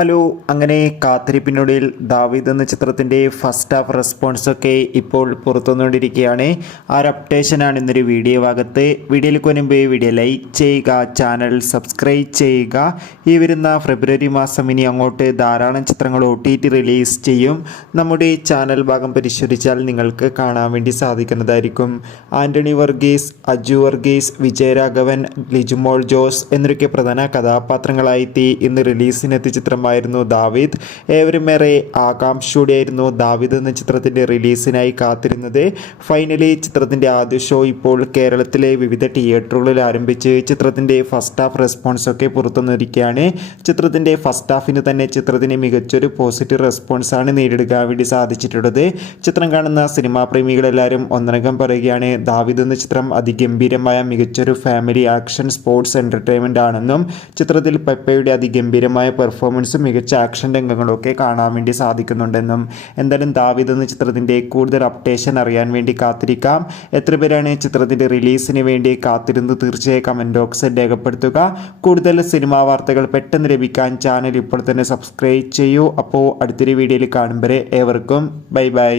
Hello, അങ്ങനെ കാത്തിരിപ്പിനൊടുവിൽ ദാവീദ് എന്ന ചിത്രത്തിൻ്റെ ഫസ്റ്റ് ഹാഫ് റെസ്പോൺസൊക്കെ ഇപ്പോൾ പുറത്തുവന്നുകൊണ്ടിരിക്കുകയാണ്. ആ ഒരു അപ്ഡേഷനാണ് ഇന്നൊരു വീഡിയോ ഭാഗത്ത്. വീഡിയോയിലേക്ക് വരുമ്പോൾ വീഡിയോ ലൈക്ക് ചെയ്യുക, ചാനൽ സബ്സ്ക്രൈബ് ചെയ്യുക. ഈ വരുന്ന ഫെബ്രുവരി മാസം ഇനി അങ്ങോട്ട് ധാരാളം ചിത്രങ്ങൾ OTT റിലീസ് ചെയ്യും. നമ്മുടെ ചാനൽ ഭാഗം പരിശോധിച്ചാൽ നിങ്ങൾക്ക് കാണാൻ വേണ്ടി സാധിക്കുന്നതായിരിക്കും. ആൻ്റണി വർഗീസ്, അജു വർഗീസ്, വിജയരാഘവൻ, ലിജുമോൾ ജോസ് എന്നൊക്കെ പ്രധാന കഥാപാത്രങ്ങളായി ഇന്ന് റിലീസിനെത്തിയ ചിത്രമായിരുന്നു ദാവീദ്. ഏവരുമേറെ ആകാംക്ഷയോടെയായിരുന്നു ദാവീദ് എന്ന ചിത്രത്തിൻ്റെ റിലീസിനായി കാത്തിരുന്നത്. ഫൈനലി ചിത്രത്തിൻ്റെ ആദ്യ ഷോ ഇപ്പോൾ കേരളത്തിലെ വിവിധ തിയേറ്ററുകളിൽ ആരംഭിച്ച് ചിത്രത്തിൻ്റെ ഫസ്റ്റ് ഹാഫ് റെസ്പോൺസൊക്കെ പുറത്തുവന്നിരിക്കുകയാണ്. ചിത്രത്തിൻ്റെ ഫസ്റ്റ് ഹാഫിന് തന്നെ ചിത്രത്തിന് മികച്ചൊരു പോസിറ്റീവ് റെസ്പോൺസാണ് നേടിയെടുക്കാൻ വേണ്ടി സാധിച്ചിട്ടുള്ളത്. ചിത്രം കാണുന്ന സിനിമാ പ്രേമികളെല്ലാവരും ഒന്നടങ്കം പറയുകയാണ് ദാവീദ് എന്ന ചിത്രം അതിഗംഭീരമായ മികച്ചൊരു ഫാമിലി ആക്ഷൻ സ്പോർട്സ് എൻ്റർടൈൻമെൻ്റ് ആണെന്നും ചിത്രത്തിൽ പെപ്പയുടെ അതിഗംഭീരമായ പെർഫോമൻസും മികച്ച ആക്ഷൻ രംഗങ്ങളൊക്കെ കാണാൻ വേണ്ടി സാധിക്കുന്നുണ്ടെന്നും. എന്തായാലും ദാവീദ് എന്ന ചിത്രത്തിൻ്റെ കൂടുതൽ അപ്ഡേഷൻ അറിയാൻ വേണ്ടി കാത്തിരിക്കാം. എത്ര പേരാണ് ചിത്രത്തിൻ്റെ റിലീസിന് വേണ്ടി കാത്തിരുന്ന് തീർച്ചയായും കമൻറ്റ് ബോക്സിൽ രേഖപ്പെടുത്തുക. കൂടുതൽ സിനിമാ വാർത്തകൾ പെട്ടെന്ന് ലഭിക്കാൻ ചാനൽ ഇപ്പോൾ തന്നെ സബ്സ്ക്രൈബ് ചെയ്യൂ. അപ്പോൾ അടുത്തൊരു വീഡിയോയിൽ കാണും വരെ ഏവർക്കും ബൈ ബൈ.